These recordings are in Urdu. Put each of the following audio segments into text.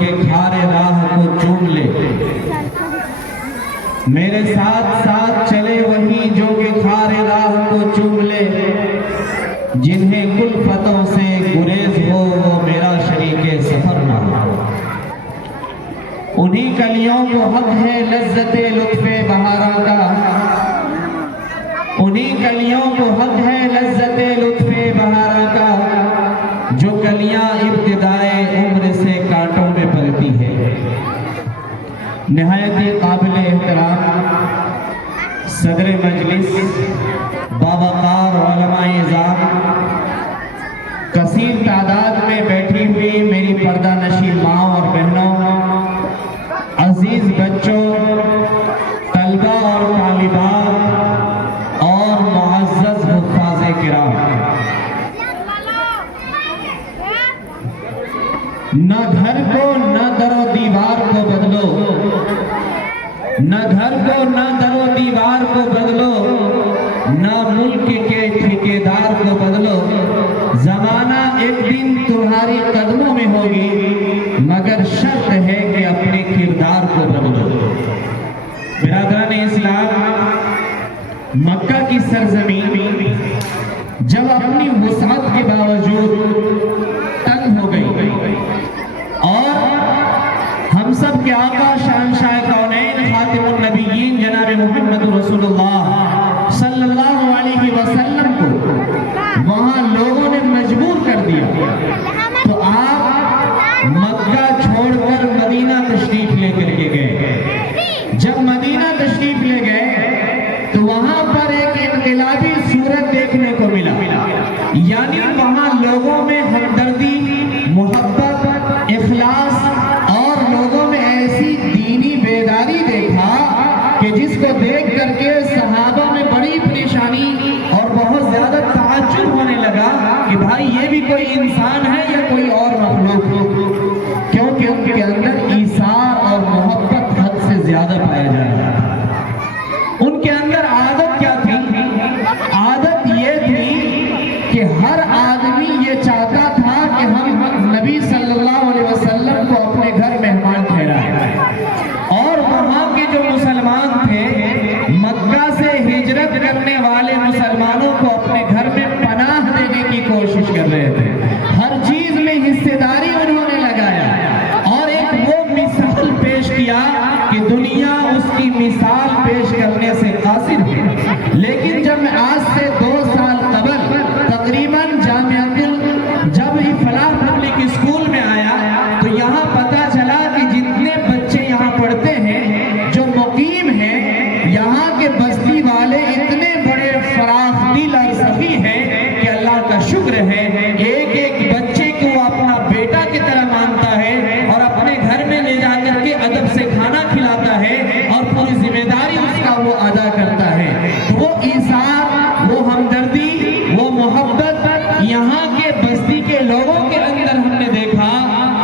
کہ کھارے راہ کو چوم لے، میرے ساتھ ساتھ چلے وہی جو کہ کھارے راہ کو چوم لے، جنہیں کلفتوں سے گریز ہو وہ میرا شریک سفر نہ ہو۔ انہی کلیوں کو حق ہے لذت لطف بہاروں کا، انہی کلیوں کو حق ہے لذت لطف بہاروں کا، جو کلیاں ابتدائے عمر سے کانٹوں میں پلتی ہے۔ نہایت ہی قابل احترام صدر مجلس، باوقار علماء اعظام، کثیر تعداد میں بیٹھی ہوئی میری پردہ نشین ماں اور بہنوں، عزیز بچوں، طلبہ اور طالبات اور معزز حفاظ کرام، نہ گھر کو نہ در و دیوار کو بدلو، نہ گھر کو نہ در و دیوار کو بدلو، نہ ملک کے ٹھیکیدار کو بدلو، زمانہ ایک دن تمہاری قدموں میں ہوگی، مگر شرط ہے کہ اپنے کردار کو بدلو۔ برادران اسلام، مکہ کی سرزمین جب اپنی وسعت کے باوجود تنگ ہو گئی اور ہم سب کے آقا شہنشاہ کونین خاتم النبیین جناب محمد رسول اللہ صلی اللہ علیہ وسلم کو وہاں لوگوں نے مجبور کر دیا، تو آپ مکہ چھوڑ کر مدینہ تشریف لے کر کے گئے۔ جب مدینہ تشریف لے گئے تو وہاں پر ایک انقلابی صورت دیکھنے کو ملا، یعنی وہاں لوگوں میں ہمدردی، محبت، اخلاص اور لوگوں میں ایسی دینی بیداری دیکھا کہ جس کو دیکھ کر کے صحابہ میں بڑی پریشانی اور بہت زیادہ تعجب ہونے لگا کہ بھائی یہ بھی کوئی انسان ہے یا کوئی اور مخلوق ہو، کیونکہ ان کے اندر ایثار اور محبت حد سے زیادہ پایا جا رہا تھا۔ ان کے اندر عادت کیا تھی؟ عادت یہ تھی کہ ہر آدمی یہ چاہتا تھا کہ ہم نبی صلی اللہ علیہ وسلم کو اپنے گھر مہمان ٹھہرائیں، اور وہاں کے جو مسلمان تھے مکہ سے ہجرت کرنے والے مسلمانوں کو اپنے گھر میں پناہ دینے کی کوشش کر رہے تھے۔ ہر چیز میں حصے داری انہوں نے لگایا اور ایک وہ مثال پیش کیا کہ دنیا اس کی مثال پیش کرنے سے قاصر ہے۔ لیکن جب میں آج سے 2 سال قبل تقریباً جب ہی فلاح پبلک اسکول میں آیا تو یہاں پتا چلا کہ جتنے بچے یہاں پڑھتے ہیں جو مقیم ہیں یہاں کے بستی والے اتنے بڑے فراخ دل اور سخی ہیں کہ اللہ کا شکر ہے، ایک ایک بچے کو وہ اپنا بیٹا کی طرح مانتا ہے اور اپنے گھر میں لے جا کر کے ادب سے کھانا کھلاتا ہے اور پوری ذمہ داری اس کا وہ ادا کرتا ہے۔ وہ ایثار، وہ ہمدردی، وہ محبت یہاں کے بستی کے لوگوں کے اندر ہم نے دیکھا،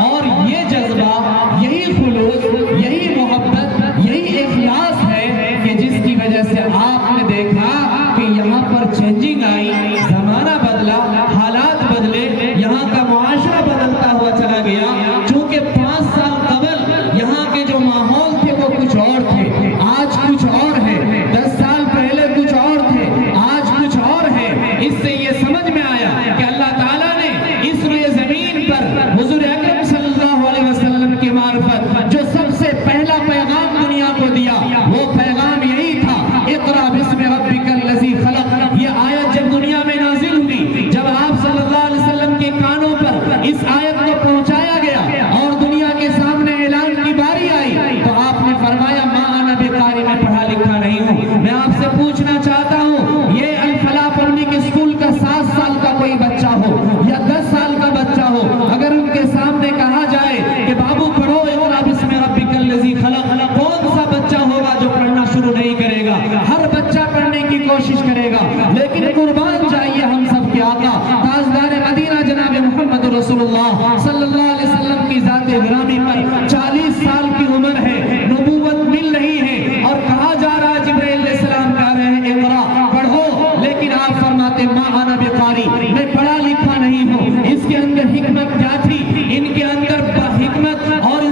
اور یہ جذبہ، یہی خلوص، یہی محبت، یہی اخلاص ہے کہ جس کی وجہ سے آپ نے دیکھا کہ یہاں پر چینجنگ آئی، زمانہ بدلا، حالات بدلے، یہاں کا معاشرہ بدلتا ہوا چلا گیا۔ چونکہ 5 سال قبل یہاں کے جو ماحول تھے وہ کچھ اور تھے، آج کچھ اور ہے، 10 سال پہلے کچھ اور تھے، آج کچھ اور ہے۔ اس سے یہ سمجھ میں آیا کہ اللہ تعالیٰ نے اس روئے زمین پر حضور اکرم صلی اللہ علیہ وسلم کی معرفت جو سب سے پہلا پیغام دنیا کو دیا، وہ پیغام یہی تھا، اقرأ باسم ربک الذی خلق۔ یہ آیت جب دنیا میں نازل ہوئی، جب آپ صلی اللہ علیہ وسلم کے کانوں پر اس آیت کو پہنچایا گیا اور دنیا کے سامنے اعلان کی باری آئی تو آپ نے فرمایا ما انا بقاری، میں پڑھا لکھا نہیں ہوں۔ میں آپ سے پوچھنا چاہتا ہوں، یہ الفلاح پبلک اسکول کا 7 سال کا کوئی بچہ ہو یا 10 سال کا بچہ ہو، اگر ان کے سامنے کہا جائے کہ بابو پڑھو اقرأ باسم ربک الذی خلق، کون سا بچہ ہوگا جو پڑھنا شروع نہیں کرے گا؟ ہر بچہ پڑھنے کی کوشش کرے گا، لیکن قربان جائیے ہم سب کے آقا تاجدار مدینہ جناب محمد رسول اللہ صلی اللہ علیہ وسلم کی ذات گرامی پر 40 سال کی عمر ہے، نبوت مل رہی ہے اور کہا جا رہا ہے، جبرائیل علیہ السلام کہہ رہے ہیں اقرأ، پڑھو، لیکن آپ فرماتے ما انا بقاری، میں پڑھا لکھا نہیں ہوں۔ اس کے اندر حکمت کیا تھی؟ ان کے اندر حکمت اور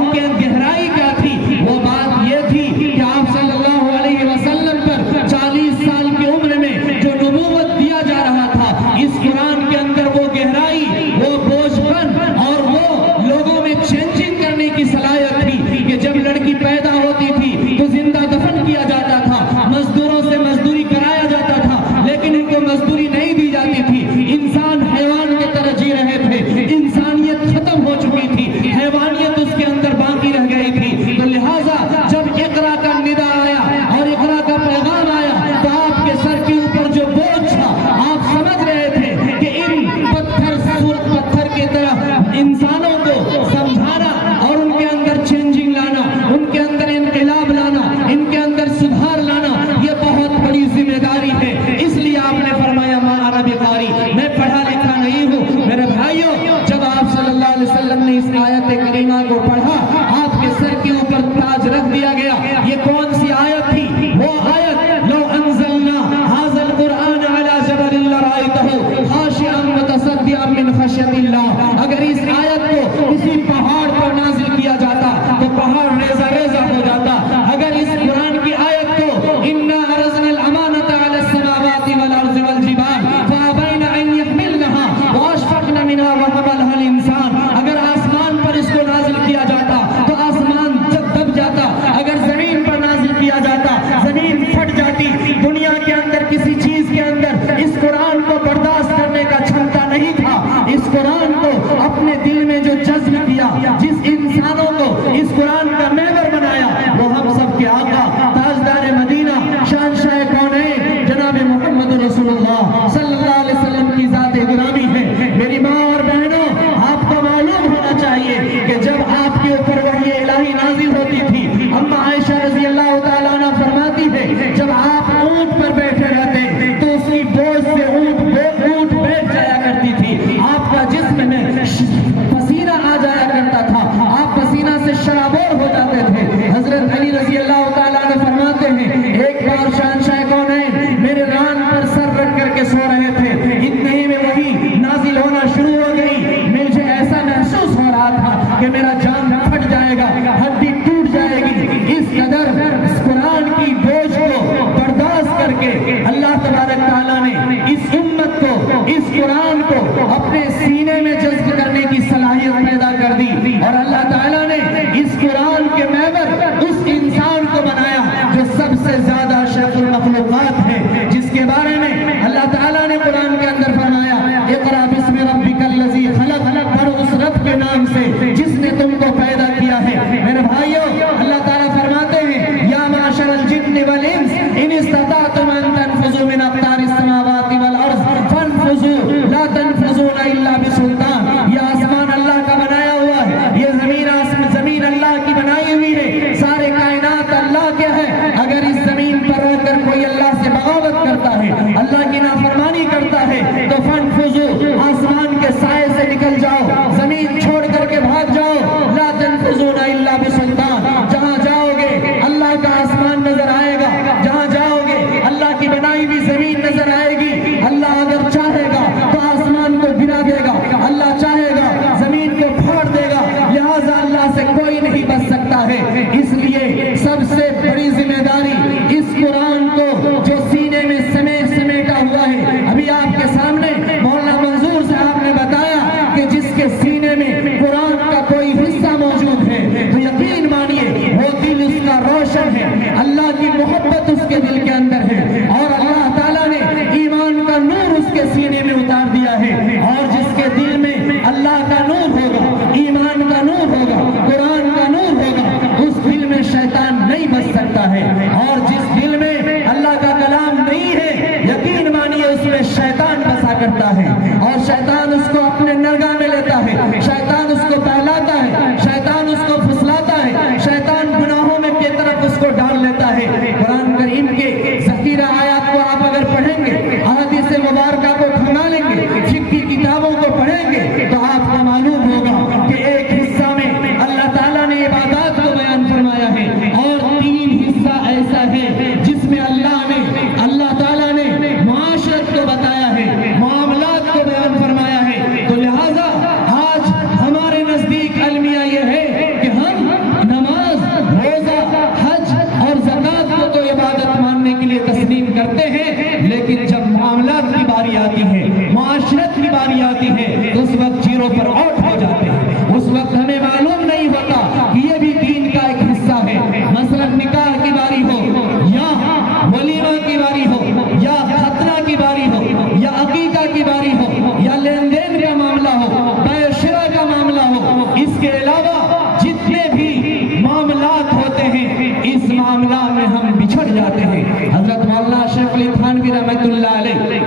پڑھا آپ کے سر کے اوپر تاج رکھ دیا گیا. یہ کون سی آیت تھی؟ وہ آیت لو انزلنا ھذا القرآن علی جبل لرأیتہ خاشعا متصدعا من خشیۃ اللہ. اگر اس آیت کو کسی پہاڑ پر نازل کیا جاتا تو پہاڑ ریزہ ریزہ ہو جاتا. اگر اس قرآن کی آیت کو انا عرضنا الامانۃ علی السماوات والارض والجبال فابین ان یحملنها واشفقن منها وحملها الانسان، اگر آسمان پر اس کو نازل کیا جاتا تو آسمان دب جاتا. اگر زمین پر نازل کیا جاتا زمین پھٹ جاتی. دنیا کے اندر کسی چیز کے اندر اس قرآن کو برداشت کرنے کا چھمتا نہیں تھا. اس قرآن کو اپنے دل میں جو جذب کیا، جس انسانوں کو اس قرآن کا محور بنایا، وہ ہم سب کے آقا تاجدار مدینہ شہنشاہ کونین جناب محمد رسول اللہ صلی اللہ علیہ وسلم کی ذات غلامی ہے. میری ماں اور بہنوں، آپ کو معلوم ہونا چاہیے کہ جب آپ کے اوپر وحی الہی نازل ہوتی تھی، اما عائشہ رضی اللہ تعالیٰ عنہ فرماتی ہے جب آپ اونٹ پر بیٹھے رہتے تو اس کی بوجھ سے اونٹ بیٹھ جایا کرتی تھی. آپ کا جسم میں پسینہ آ جایا کرتا تھا، آپ پسینہ سے شرابور ہو جاتے تھے. حضرت علی رضی اللہ تعالیٰ عنہ فرماتے ہیں ایک بار شہنشاہ کونین میرے ران پر سر رکھ کر کے سو رہے تھے، اتنے ہی میں وہی نازل ہونا شروع ہو گئی. مجھے ایسا محسوس ہو رہا تھا کہ میرا جان پھٹ جائے گا، ہڈی ٹوٹ جائے گی. اس قدر اس قرآن کی بوجھ کو برداشت کر کے اللہ تبارک تعالیٰ نے اس امت کو، اس قرآن کو اپنے سینے میں جذب کرنے کی صلاحیت پیدا کر دی. اور اللہ تعالیٰ نے اس قرآن کے محور اس انسان کو بنایا جو سب سے زیادہ اشرف المخلوقات ہے، جس کے بارے میں اللہ تعالیٰ نے قرآن کے اندر فرمایا اقرأ باسم ربک الذی خلق، پڑھو اس رب کے نام سے جس نے تم کو پیدا کیا ہے. میرے بھائیو، اللہ تعالیٰ فرماتے ہیں یا معشر الجن والانس ان استطعتم ان تنفذوا من اقطار السماوات والارض فانفذوا لا تنفذون الا بسلطان. یہ آسمان اللہ کا بنایا ہوا ہے، یہ زمین اللہ کی بنائی ہوئی ہے، سارے کائنات اللہ کے ہے. اگر اس زمین پر رہ کر کوئی اللہ سے بغاوت کرتا ہے، اللہ کی نافرمانی کرتا ہے تو فانفذوا، آسمان کے سائے سے نکل جاؤ، زمین چھوڑ کر کے بھاگ جاؤ. لا تنفذون الا بسلطان، جہاں جاؤ گے اللہ کا آسمان نظر آئے گا، جہاں جاؤ گے اللہ کی بنائی ہوئی زمین نظر آئے گی. اللہ اگر چاہے گا تو آسمان کو گرا دے گا، اللہ چاہے گا زمین کو پھاڑ دے گا. لہٰذا اللہ سے کوئی نہیں بچ سکتا ہے. اس لیے سب سے بڑی ذمہ داری اس قرآن کو جو سینے میں سمیٹا ہوا ہے. ابھی آپ کے سامنے مولانا منظور صاحب نے بتایا کہ جس کے سینے میں قرآن کا کوئی حصہ موجود ہے تو یقین مانیے وہ دل اس کا روشن ہے، اللہ کی محبت اس کے دل کے اندر ہے، اور اللہ تعالیٰ نے ایمان کا نور اس کے سینے میں اتار دیا ہے. اور جس کے دل میں اللہ کا نور ہوگا، ایمان کا نور ہوگا، قرآن کا نور ہوگا، اس دل میں شیطان نہیں بچ سکتا ہے. اور جس دل میں اللہ کا کلام نہیں ہے، یقین مانیے اس میں شیطان بسا کرتا ہے، اور شیطان اس کو اپنے نرگاہ میں لیتا ہے، شیطان اس کو بہلاتا ہے، شیطان اس کو پھسلاتا ہے، شیطان گناہوں میں کی طرف اس کو ڈال لیتا ہے. قرآن کریم کے ذخیرہ آیات کو آپ اگر پڑھیں گے، احادیث مبارکہ کو کھنا لیں گے، فقہ کی کتابوں کو پڑھیں گے تو آپ کو معلوم ہوگا کہ ایک حصہ میں اللہ تعالیٰ نے عبادات کو بیان فرمایا ہے، اور 3 حصہ ایسا ہے جس میں اللہ تعالیٰ نے معاشرت کو بتایا ہے، معاملات کو بیان فرمایا ہے. تو لہٰذا آج ہمارے نزدیک المیہ یہ ہے کہ ہم نماز، روزہ، حج اور زکوٰۃ کو تو عبادت ماننے کے لیے تسلیم کرتے ہیں، لیکن جب معاملات کی باری آتی ہے، معاشرت کی باری آتی ہے تو اس وقت زیرو پر آؤٹ ہو جاتے ہیں. اس وقت ہمیں معلوم نہیں ہوتا کہ یہ بھی دین کا ایک حصہ ہے. مثلا نکاح کی باری ہو، یا ولیمہ کی باری ہو، یا ختنہ کی باری ہو، یا عقیقہ کی باری ہو، یا لین دین کا معاملہ ہو، بیع و شراء کا معاملہ ہو، اس کے علاوہ جتنے بھی معاملات ہوتے ہیں اس معاملہ میں ہم بچھڑ جاتے ہیں. حضرت مولانا شیخ علی تھانوی رحمۃ اللہ علیہ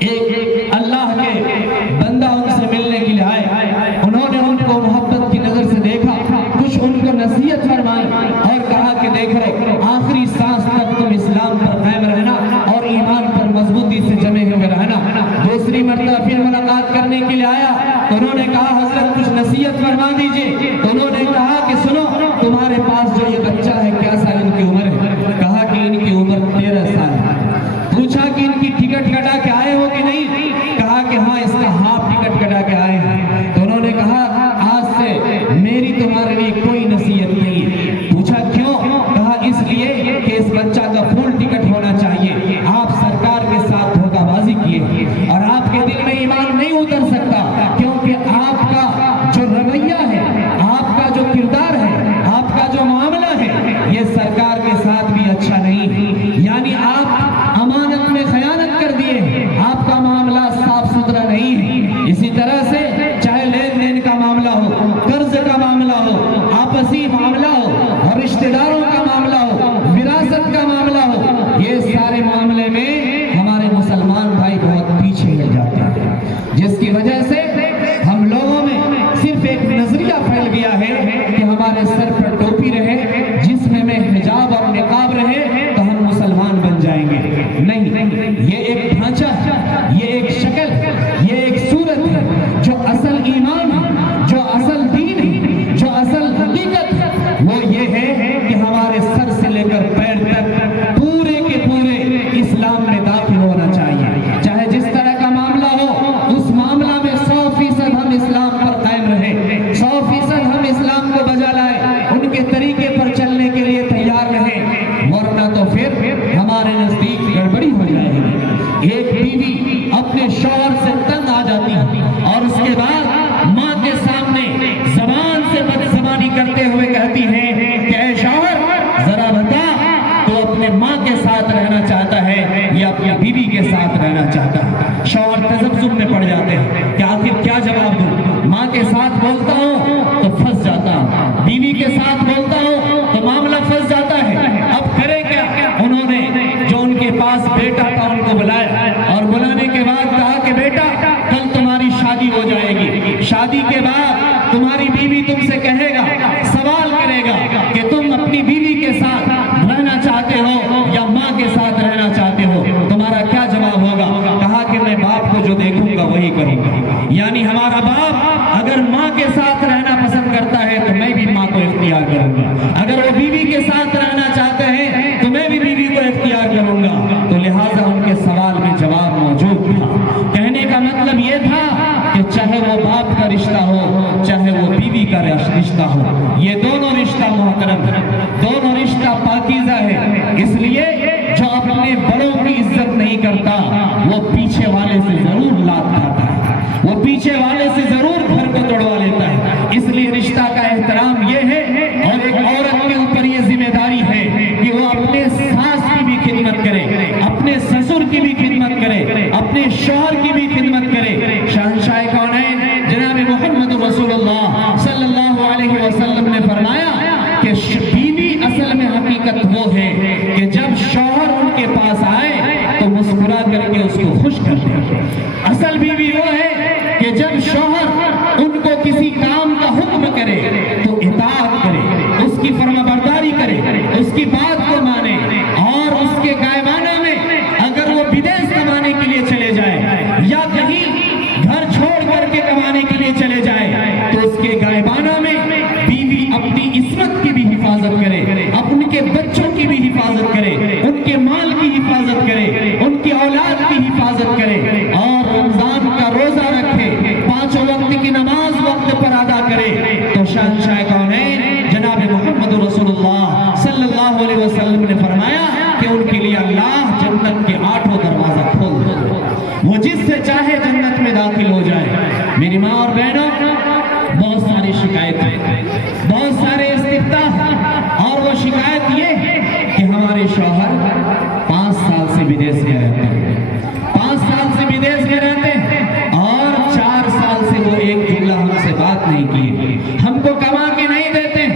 ایک اللہ کے بندہ ان سے ملنے کے لیے آئے. انہوں نے ان کو محبت کی نظر سے دیکھا، کچھ ان کو نصیحت فرمائی اور کہا کہ دیکھ رہے آخری سانس تک تم اسلام پر قائم رہنا اور ایمان پر مضبوطی سے جمے ہوئے رہنا. دوسری مرتبہ پھر ملاقات کرنے کے لیے آیا تو انہوں نے کہا حضرت کچھ نصیحت فرما دیجئے. تو انہوں نے کہا کی کوئی نصیحت نہیں. پوچھا کیوں؟ کہا اس لیے کہ اس بچہ کا فل ٹکٹ ہونا چاہیے. آپ سرکار کے ساتھ دھوکہ بازی کیے اور آپ کے دل میں ایمان نہیں اتر سکتا، کیونکہ آپ کا جو رویہ ہے، آپ کا جو کردار ہے، آپ کا جو معاملہ ہے، یہ سرکار کے ساتھ بھی اچھا نہیں ہے. یعنی آپ امانت میں خیانت کر دیے، آپ کا معاملہ صاف ستھرا نہیں ہے. اسی طرح سے چاہے لین دین کا معاملہ ہو، قرض کا معاملہ ہو، آپسی معاملہ ہو اور رشتہ داروں کا معاملہ ہو، وراثت کا معاملہ ہو، یہ سارے معاملے میں ہمارے مسلمان بھائی بہت پیچھے رہ جاتے ہیں، جس کی وجہ سے ہم لوگوں میں صرف ایک نظریہ پھیل گیا ہے کہ ہمارے سر پر ٹوپی رہے، جسم میں حجاب اور نقاب رہے تو ہم مسلمان بن جائیں گے. نہیں، یہ ایک ڈھانچہ، یہ ایک شکل، یہ ایک صورت ہے. جو اصل ایمان ہے، جو اصل دین ہے، جو اصل حقیقت ہے، وہ یہ ہے کہ ہمارے سر سے لے کر پیر تک پورے کے پورے اسلام میں داخل ہونا چاہیے. چاہے جس طرح کا معاملہ ہو، اس معاملہ میں 100% ہم اسلام پر قائم رہیں، 100% ہم اسلام کو بجا لائیں، ان کے طریقے پر چلنے کے لیے تیار رہیں، ورنہ تو پھر ہمارے نزدیک گڑبڑی ہو جائے گی. ایک بیوی اپنے شوہر سے تنگ آ جاتی ہے اور اس کے بعد ماں کے سامنے زبان سے بدزبانی کرتے ہوئے کہتی ہے کہ اے شوہر ذرا بتا، تو اپنے ماں کے ساتھ رہنا چاہتا ہے یا اپنی بیوی کے ساتھ رہنا چاہتا ہے؟ شوہر تذبذب میں پڑ جاتے ہیں کہ آخر کیا جواب دوں. ماں کے ساتھ بولتا ہوں تو پھنس جاتا ہوں، بیوی کے ساتھ بولتا ہوں تو معاملہ پھنس جاتا ہے. اب کرے کیا؟ انہوں نے جو ان کے پاس بیٹا تھا ان کو بلایا اور بلانے کے بعد کہا کہ بیٹا کل تمہاری شادی ہو جائے گی، شادی کے بعد تمہاری بیوی تم سے کہے گا، سوال کرے گا کہ تم اپنی بیوی کے ساتھ رہنا چاہتے ہو یا ماں کے ساتھ رہنا چاہتے ہو، تمہارا کیا جواب ہوگا؟ کہا کہ میں باپ کو جو دیکھوں گا وہی کروں گا. یعنی ہمارا باپ اگر ماں کے ساتھ رہنا پسند کرتا ہے تو میں بھی ماں کو اختیار کروں گا، اگر وہ بیوی کے ساتھ رہنا چاہتے ہیں تو میں بھی بیوی کو اختیار کروں گا. تو لہٰذا ان کے سوال میں جواب موجود تھا. کہنے کا مطلب یہ تھا کہ چاہے وہ باپ کا رشتہ ہو، چاہے وہ بیوی کا رشتہ ہو، یہ دونوں رشتہ محترم ہے، دونوں رشتہ پاکیزہ ہے. اس لیے جو اپنے بڑوں کی عزت نہیں کرتا وہ پیچھے والے سے ضرور لات کھاتا ہے، وہ پیچھے والے سے ضرور گھر کو توڑوا لیتا ہے. اس لیے رشتہ کا احترام یہ ہے، اور ایک عورت کے اوپر یہ ذمہ داری ہے کہ وہ اپنے ساس کی بھی خدمت کرے، اپنے سسر کی بھی خدمت کرے، اپنے شوہر کی بھی خدمت کرے. شہنشاہ کونین جناب محمد رسول اللہ صلی اللہ علیہ وسلم نے فرمایا کہ بیوی اصل میں حقیقت وہ ہے کہ جب شوہر ان کے پاس آئے تو مسکرا کر کے اس کو خوش کر دے. اصل بیوی وہ ہے کہ جب شوہر ان کو کسی کام کا حکم کرے تو اطاعت کرے، اس کی فرما برداری کرے، اس کی بات کو مانے، اور اس کے غائبانہ میں اگر وہ بدیس کمانے کے لیے چلے جائے یا کہیں گھر چھوڑ کر کے کمانے کے لیے چلے جائے تو اس کے غائبانہ میں بیوی اپنی عصمت کی بھی حفاظت کرے، ان کے بچوں کی بھی حفاظت کرے، ان کے مال کی حفاظت کرے، ان کی اولاد کی حفاظت کرے، اور رمضان کا روزہ رکھے، 5 وقت کی نماز وقت پر ادا کرے. تو شہنشاہ کونین جناب محمد رسول اللہ صلی اللہ علیہ وسلم نے فرمایا کہ ان کے لیے اللہ جنت کے 8 دروازہ کھول دے، وہ جس سے چاہے جنت میں داخل ہو جائے. میری ماں اور بہنوں، بہت ساری شکایتیں، بہت سارے استفتاء، اور وہ شکایت یہ ہے کہ ہمارے شوہر 5 سال سے بدیس میں رہتے ہیں، 5 سال سے بدیس میں رہتے ہیں، اور 4 سال سے وہ ایک جملہ ہم سے بات نہیں کی، ہم کو کما کے نہیں دیتے.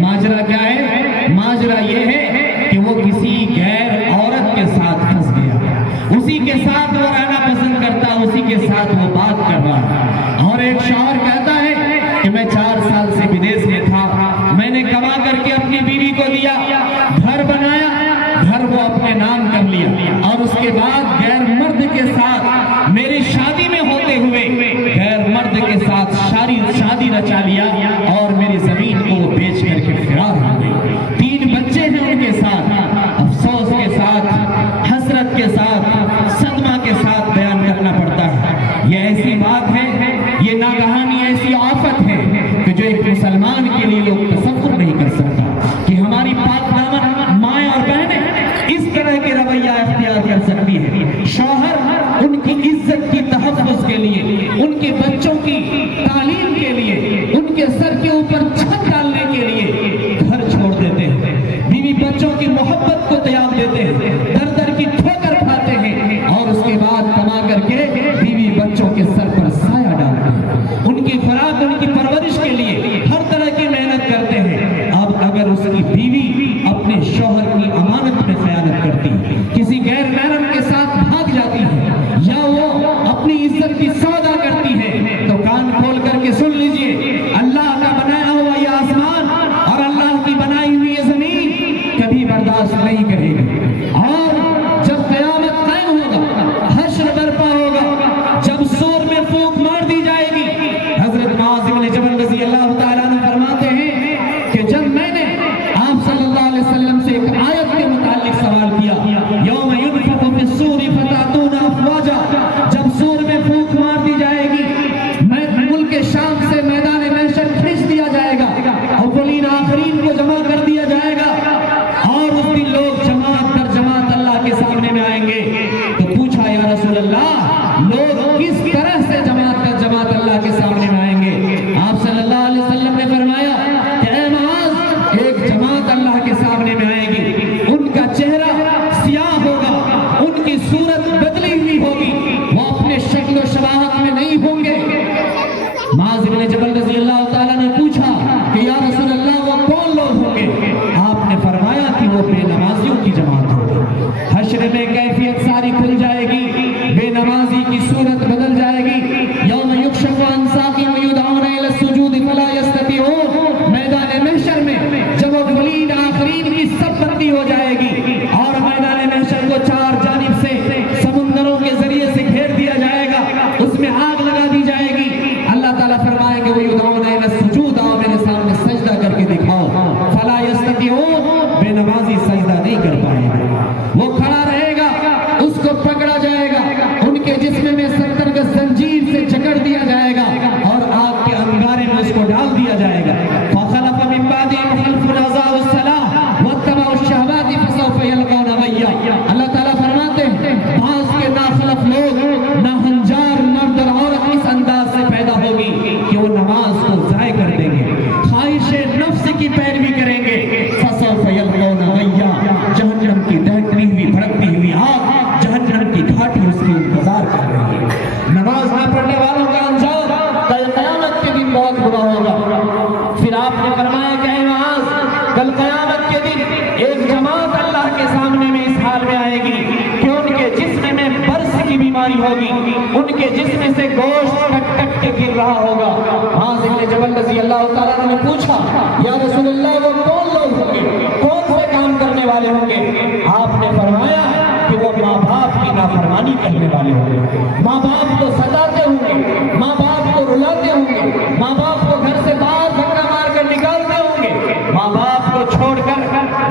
ماجرا کیا ہے؟ ماجرا یہ ہے کہ وہ کسی غیر عورت کے ساتھ پھنس گیا، اسی کے ساتھ وہ رہنا پسند کرتا، اسی کے ساتھ وہ بات کر رہا ہے. اور ایک شوہر کہتا ہے کہ میں 4 سال سے بدیس میں تھا، میں نے کما کر کے اپنی بیوی کو دیا، گھر بنایا، گھر وہ اپنے نام کر لیا، اور اس کے بعد غیر مرد کے ساتھ میری شادی میں ہوتے ہوئے غیر مرد کے ساتھ شادی رچا لیا، اور میری زمین کو وہ بیچ کر کے فرار ہو گئی. 3 بچے ہیں ان کے ساتھ. افسوس کے ساتھ، حسرت کے ساتھ، صدمہ کے ساتھ بیان کرنا پڑتا ہے، یہ ایسی بات ہے، یہ ناگہانی ایسی آفت ہے کہ جو ایک مسلمان کے لیے لوگ میدان محشر میں جب اولین آخرین کی سب بندی ہو جائے گی اور میدان محشر کو چار جانب سے سمندروں کے ذریعے سے گھیر دیا جائے گا، اس میں آگ لگا دی جائے گی، اللہ تعالیٰ فرمائیں گے وَيُدْعَوْنَ إِلَى السُّجُودِ، آؤ میرے سامنے سجدہ کر کے دکھاؤ، فَلَا يَسْتَطِيعُونَ، بے نمازی سجدہ نہیں کر پائے گا، وہ کھڑا رہے گا، اس کو پکڑا جائے گا، ان کے جسم میں 70 گز زنجیر سے جکڑ دیا جائے گا اور آگ کے انگارے میں اس کو ڈال دیا جائے گا۔ فَخَلَفَ مِن بَعْدِهِمْ خَلْفٌ أَضَاعُوا الصَّلَاةَ وَاتَّبَعُوا الشَّهَوَاتِ فَسَوْفَ يَلْقَوْنَ غَيًّا۔ اللہ تعالیٰ فرماتے ہیں بعض کے ناخلف لوگ ناہنجار مرد اور عورت اس انداز سے پیدا ہوگی کہ وہ نماز کو ضائع کر دیں گے، خواہش نفس کی پیروی کریں گے، فَسَوْفَ يَلْقَوْنَ غَيًّا، جہنم کی دہکتی ہوئی بھڑکتی ہوئی آگ، جہنم کی گھاٹی اس کی انتظار کر رہی ہے۔ نماز نہ پڑھنے والوں کا انجام کل قیامت کے دن بہت برا ہوگا۔ پھر آپ نے فرمایا کہ اے معاذ، کل قیامت کے دن ایک جماعت اللہ کے سامنے میں اس حال میں آئے گی کہ ان کے جسم میں برس کی بیماری ہوگی، ان کے جسم سے گوشت کٹ کٹ کے گر رہا ہوگا۔ معاذ بن جبل رضی اللہ تعالیٰ عنہ نے پوچھا یا رسول اللہ وہ کون لوگ ہوں گے، کون سے کام کرنے والے ہوں گے؟ آپ نے فرمایا کہ وہ ماں باپ کی نافرمانی کرنے والے ہوں گے، ماں باپ کو ستاتے ہوں گے، ماں باپ کو رلاتے ہوں گے، ماں باپ کو گھر سے باہر دھکا مار کر نکالتے ہوں گے، ماں باپ کو چھوڑ کر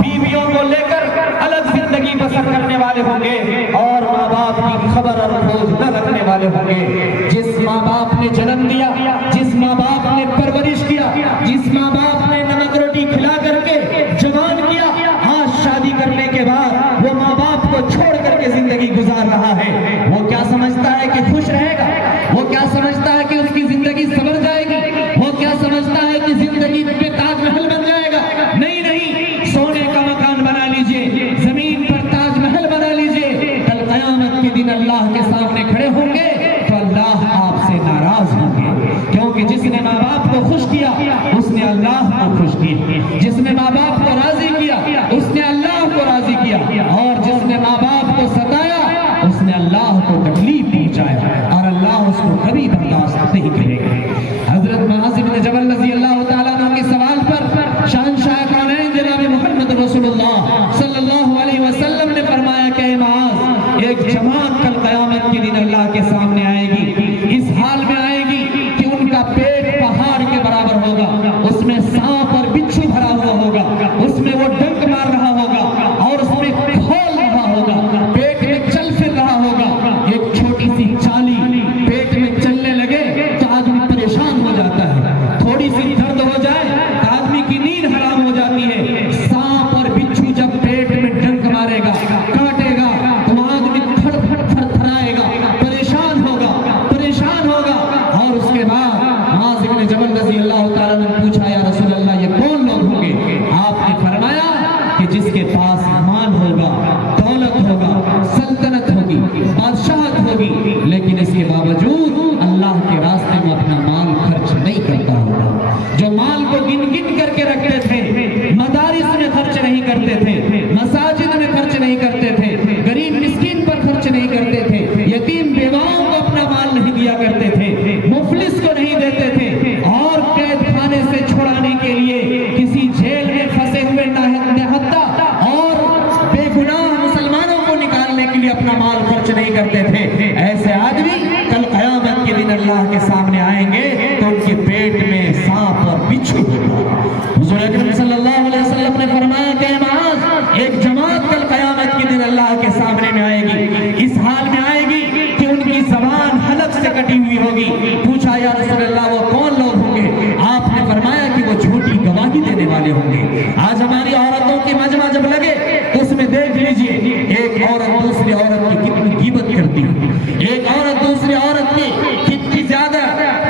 بیویوں کو لے کر الگ زندگی بسر کرنے والے ہوں گے اور ماں باپ کی خبر اور کھوج نہ رکھنے والے ہوں گے۔ جس ماں باپ نے جنم دیا، جس ماں باپ نے پرورش کیا، جس ماں باپ نے نمک روٹی کھلا کر کے جوان کیا، آج شادی کرنے کے بعد وہ ماں باپ کو چھوڑ کر کے زندگی گزار رہا ہے، وہ کیا سمجھتا ہے کہ خوش رہے گا؟ وہ کیا سمجھتا ہے کہ اس کی زندگی سنور جائے گی؟ وہ کیا سمجھتا ہے کہ زندگی میں تاج محل بن جائے گا؟ نہیں نہیں، سونے کا مکان بنا لیجئے، زمین پر تاج محل بنا لیجئے، کل قیامت کے دن اللہ کے سامنے کھڑے ہوں گے تو اللہ آپ سے ناراض ہوں گے، کیونکہ جس نے ماں باپ کو خوش کیا اس نے اللہ کو خوش کیا، جس نے ماں باپ کو راضی کیا اس نے اللہ کو راضی کیا، اور جس نے ماں باپ کو ستایا اس نے اللہ کو تکلیف پہنچایا، اور اللہ اس کو کبھی برداشت نہیں کرے گا۔ حضرت معاذ بن جبل رضی اللہ تعالیٰ عنہ کے سوال پر شہنشاہ کونین جناب محمد رسول اللہ صلی اللہ علیہ وسلم نے فرمایا کہ اے معاذ، ایک جماعت کل قیامت کے دن اللہ کے سامنے آئے گی، اس حال میں آئے گی کہ ان کا پیٹ پہاڑ کے برابر ہوگا، اس میں سانپ اور بچھو بھرا ہوا ہوگا، اس میں وہ ڈنک مار رہا ہوگا اور اس میں کھول رہا ہوگا، پیٹ میں چل پھر رہا ہوگا۔ ایک چھوٹی سی چالی پیٹ میں چلنے لگے تو آدمی پریشان ہو جاتا ہے، تھوڑی سی درد ہو جائے تو آدمی کی نیند حرام ہو جاتی ہے۔ سانپ اور بچھو جب پیٹ میں ڈنک مارے گا، کاٹے گا تو آدمی تھر تھر تھر تھرائے گا، پریشان ہوگا۔ اور اس کے بعد معاذ بن جبل رضی اللہ تعالیٰ نے پوچھا یا رسول اللہ یہ کون لوگ ہوں گے؟ آپ نے فرمایا کہ جس کے پاس مال ہوگا، دولت ہوگا، سلطنت ہوگی، بادشاہت ہوگی، لیکن اس کے باوجود اللہ کے راستے میں اپنا مال خرچ نہیں کرتا ہوگا، جو مال کو گن گن کر کے رکھتے تھے، مدارس میں خرچ نہیں کرتے تھے، مساجد میں خرچ نہیں کرتے تھے، غریب مسکین پر خرچ نہیں کرتے تھے، یتیم بیواؤں کو اپنا مال نہیں دیا کرتے تھے، مفلس کو نہیں دیتے تھے، اور قید خانے سے چھڑانے کے لیے کسی جیل میں پھنسے ہوئے نہتا اور بے گناہ مسلمانوں کو نکالنے کے لیے اپنا مال خرچ نہیں کرتے تھے، ایسے آدمی کل قیامت کے دن اللہ کے سامنے آئیں گے تو ان کے پیٹ میں سانپ اور بچھو ہوگا۔ حضور اکرم صلی اللہ علیہ وسلم نے فرمایا کہ معاذ، ایک جماعت کل قیامت کے دن اللہ کے سامنے میں آئے گی، اس حال میں آئے گی کہ ان کی زبان حلق سے کٹی ہوئی ہوگی۔ پوچھا یا رسول اللہ وہ کون لوگ ہوں گے؟ آپ نے فرمایا کہ وہ جھوٹی گواہی دینے والے ہوں گے۔ آج ہماری عورتوں کی مجمع جب لگے تو اس میں دیکھ لیجئے ایک عورت دوسری عورت کی کتنی غیبت کرتی ہے، ایک عورت دوسری عورت کی کتنی زیادہ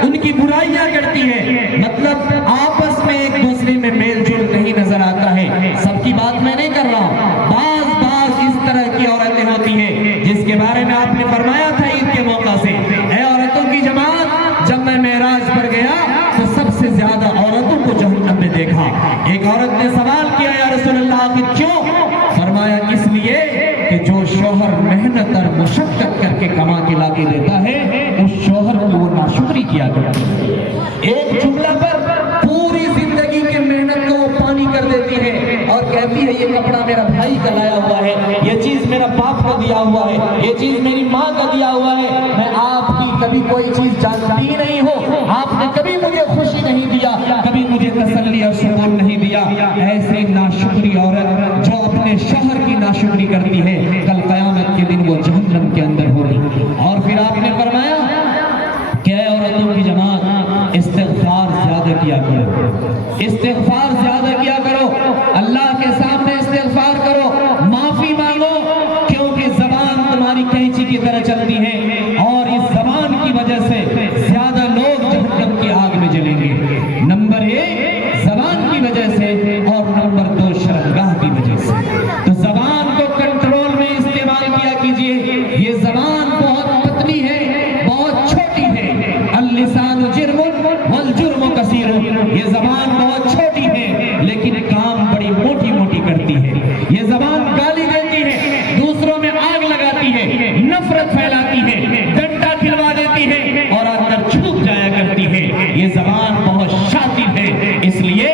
ان کی برائیاں کرتی ہے، مطلب آپس میں ایک دوسرے میں میل جول نہیں نظر آتا ہے۔ سب کی بات میں نہیں کر رہا ہوں، بعض اس طرح کی عورتیں ہوتی ہیں جس کے بارے میں آپ نے فرمایا تھا عید کے موقع سے، اے عورتوں کی جماعت، جب میں معراج پر گیا تو سب سے زیادہ عورتوں کو جہنم میں دیکھا۔ ایک عورت نے سوال کیا یا رسول اللہ آخر کیوں؟ فرمایا اس لیے کہ جو شوہر محنت اور مشقت کر کے کما کے لا کے دیتا ہے اس شوہر کو وہ ناشکری کیا کرتا ہے۔ ایک جملہ پر پوری زندگی کے محنت بھائی کا لایا ہوا ہے، یہ چیز میرا باپ کا دیا ہوا ہے، یہ چیز میری ماں کا دیا ہوا ہے، میں آپ کی کبھی کوئی چیز جانتی نہیں ہوں، آپ نے کبھی مجھے خوشی نہیں دیا، کبھی مجھے تسلی اور سکون نہیں دیا، ایسے ناشکری عورت جو اپنے شوہر کی ناشکری کرتی ہے کل قیامت کے دن وہ جہنم کے اندر ہوگی۔ اور پھر آپ نے فرمایا کہ اے عورتوں کی جماعت استغفار زیادہ کیا کرو، استغفار زیادہ کیا کرو، اللہ کے سامنے استغفار کرو، معافی مانگو، کیونکہ زبان تمہاری کینچی کی طرح چلتی ہے اور اس زبان کی وجہ سے زیادہ لوگ جہنم کی آگ میں جلیں گے۔ نمبر ایک زبان کی وجہ سے اور نمبر دو شرمگاہ کی وجہ سے۔ تو زبان کو کنٹرول میں استعمال کیا کیجئے، یہ زبان بہت پتلی ہے، بہت چھوٹی ہے، اللسان جرم والجرم کثیر، یہ زبان بہت چھوٹی ہے لیکن کام بڑی موٹی موٹی کرتی ہے، یہ زبان گالی دیتی ہے، دوسروں میں آگ لگاتی ہے، نفرت پھیلاتی ہے، ڈنڈا کھلوا دیتی ہے اور اندر چھپ جایا کرتی ہے، یہ زبان بہت شاطر ہے۔ اس لیے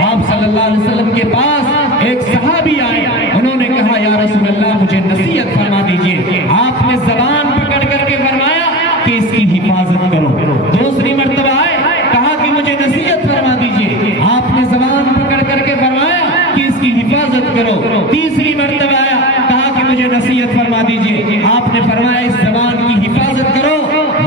آپ صلی اللہ علیہ وسلم کے پاس ایک صحابی آئے، انہوں نے کہا یا رسول اللہ مجھے نصیحت فرما دیجئے، آپ نے زبان پکڑ کر کے فرمایا کہ اس کی حفاظت کرو۔ دوسری مرتبہ آئے، کہا کہ مجھے نصیحت فرما دیجئے، آپ نے زبان پکڑ کر کے فرمایا کہ اس کی حفاظت کرو۔ تیسری مرتبہ آیا، کہا کہ مجھے نصیحت فرما دیجئے، آپ نے فرمایا اس زبان کی حفاظت کرو،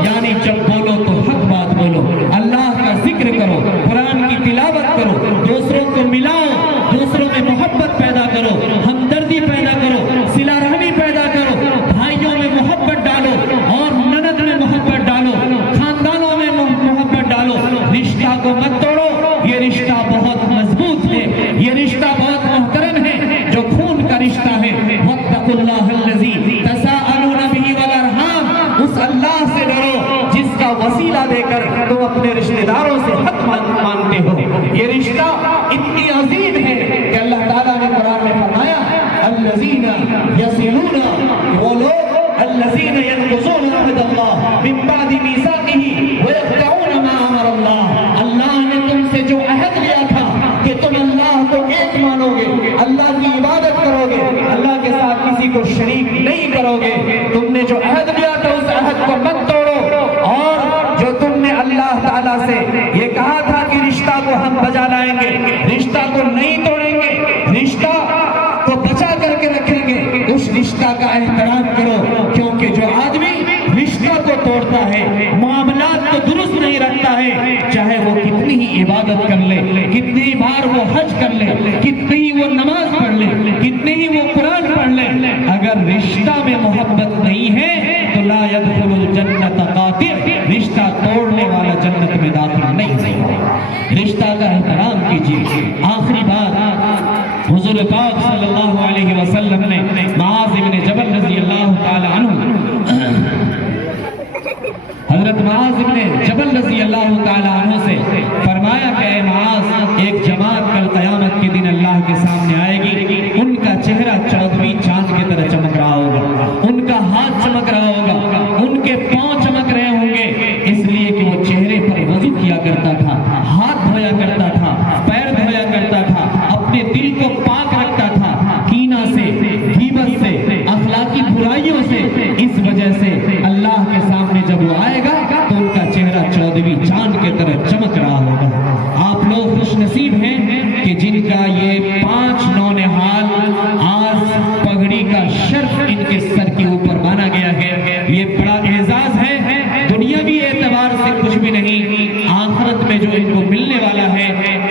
یعنی جب بولو تو حق بات بولو، اللہ کا ذکر کرو، قرآن کی تلاوت کرو، دوسروں کو ملاؤ، دوسروں میں محبت پیدا کرو، ہمدردی پیدا کرو، صلہ رحمی پیدا کرو، بھائیوں میں محبت ڈالو اور نند میں محبت ڈالو، خاندانوں میں محبت ڈالو، رشتہ کو مت توڑو، یہ رشتہ بہت مضبوط ہے، یہ رشتہ بہت محترم ہے جو خون کا رشتہ ہے۔ واتقوا اللہ الذی تساءلون بہ والارحام، اس اللہ سے ڈرو جس کا وسیلہ دے کر تم اپنے رشتہ داروں سے حق مانتے ہو۔ یہ رشتہ اتنی عظیم ہے کہ اللہ تعالیٰ نے قرآن میں فرمایا الذین یصلون، وہ لوگ الذین ینقضون عہد اللہ من بعد میثاقہ ویقطعون ما امر اللہ، اللہ نے تم سے جو عہد لیا تھا کہ تم اللہ کو ایک مانو گے، اللہ کی عبادت کرو گے، اللہ کے ساتھ کسی کو شریک نہیں کرو گے، تم نے جو عہد لیا تھا اس عہد کو مت توڑو، اور جو تم نے اللہ تعالیٰ سے یہ کہا تھا کہ رشتہ کو ہم بجا لائیں گے، رشتہ کو نہیں توڑیں گے، رشتہ کو بچا کر کے رکھیں گے، اس رشتہ کا احترام کرو، کیونکہ جو آدمی رشتہ کو توڑتا ہے، معاملات کو درست نہیں رکھتا ہے، چاہے وہ کتنی ہی عبادت کر لے، کتنی بار وہ حج کر لے، کتنی ہی وہ نماز پڑھ لے، کتنی ہی وہ قرآن پڑھ لے، اگر رشتہ میں محبت نہیں ہے تو لا يدخل الجنت قاطع، رشتہ توڑنے والا جنت میں داخل نہیں ہوگا۔ رشتہ کا احترام کیجیے۔ آخری بات، حضور پاک صلی اللہ علیہ وسلم نے معاذ بن جبل رضی اللہ تعالی عنہ، حضرت معاذ بن جبل رضی اللہ تعالی عنہ سے فرمایا کہ اے معاذ، ایک جماعت کل قیامت کے دن اللہ کے سامنے آئے گی، ان کا چہرہ 14ویں چاند کی طرح چمک رہا ہوگا، ان کا ہاتھ چمک رہا ہوگا، ان کے پاؤں چمک رہے ہوں گے، اس لیے کہ وہ چہرے پر وضو کیا کرتا تھا، ہاتھ دھویا کرتا تھا، پیر دھویا کرتا تھا، اپنے دل کو پاک رکھتا تھا کینہ سے، غیبت سے، اخلاقی برائیوں سے، اس وجہ سے اللہ کے سامنے جب وہ آئے گا تو ان کا چہرہ 14ویں چاند کے طرح چمک رہا ہوگا۔ آپ لوگ خوش نصیب ہیں کہ جن کا یہ 5 نونہال آج پگڑی کا شرف ان کے سر کے اوپر مانا گیا ہے، یہ بڑا اعزاز ہے، دنیاوی اعتبار سے کچھ بھی نہیں، آخرت میں جو ان کو ملنے والا ہے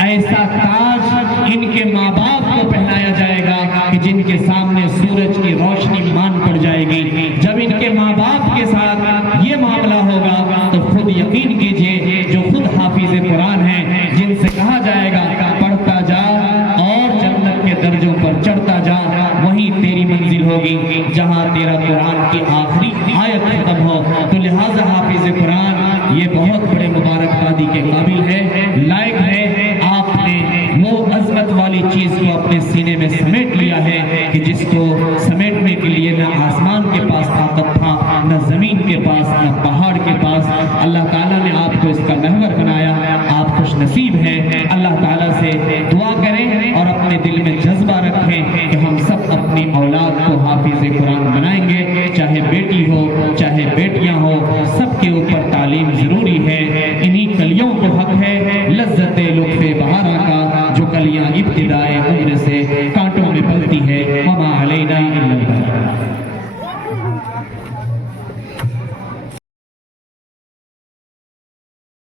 ایسا تاج ان کے ماں باپ کو پہنایا جائے گا کہ جن کے سامنے سورج کی روشنی مان پڑ جائے گی۔ جب ان کے ماں باپ کے ساتھ یہ معاملہ ہوگا تو خود یقین کیجئے جو خود حافظ قرآن ہیں، جن سے کہا جائے گا پڑھتا جا اور جنت کے درجوں پر چڑھتا جا، وہیں تیری منزل ہوگی جہاں تیرا قرآن کی آخری آیت ختم ہو۔ تو لہٰذا حافظ قرآن یہ بہت بڑے مبارکبادی کے قابل ہے، لائق ہے۔ آپ نے وہ عظمت والی چیز کو اپنے سینے میں سمیٹ لیا ہے کہ جس کو سمیٹنے کے لیے نہ آسمان کے پاس طاقت تھا، نہ زمین کے پاس، نہ پہاڑ کے پاس، اللہ تعالیٰ نے آپ کو اس کا محور بنایا۔ آپ خوش نصیب ہیں۔ اللہ تعالیٰ سے دعا کریں اور اپنے دل میں جذبہ رکھیں کہ ہم سب بنائیں گے، چاہے بیٹی ہو چاہے بیٹیاں ہو، سب کے اوپر تعلیم ضروری ہے۔ انہی کلیوں کو حق ہے لذت لطف بہارا کا، جو کلیاں ابتدائے عمر سے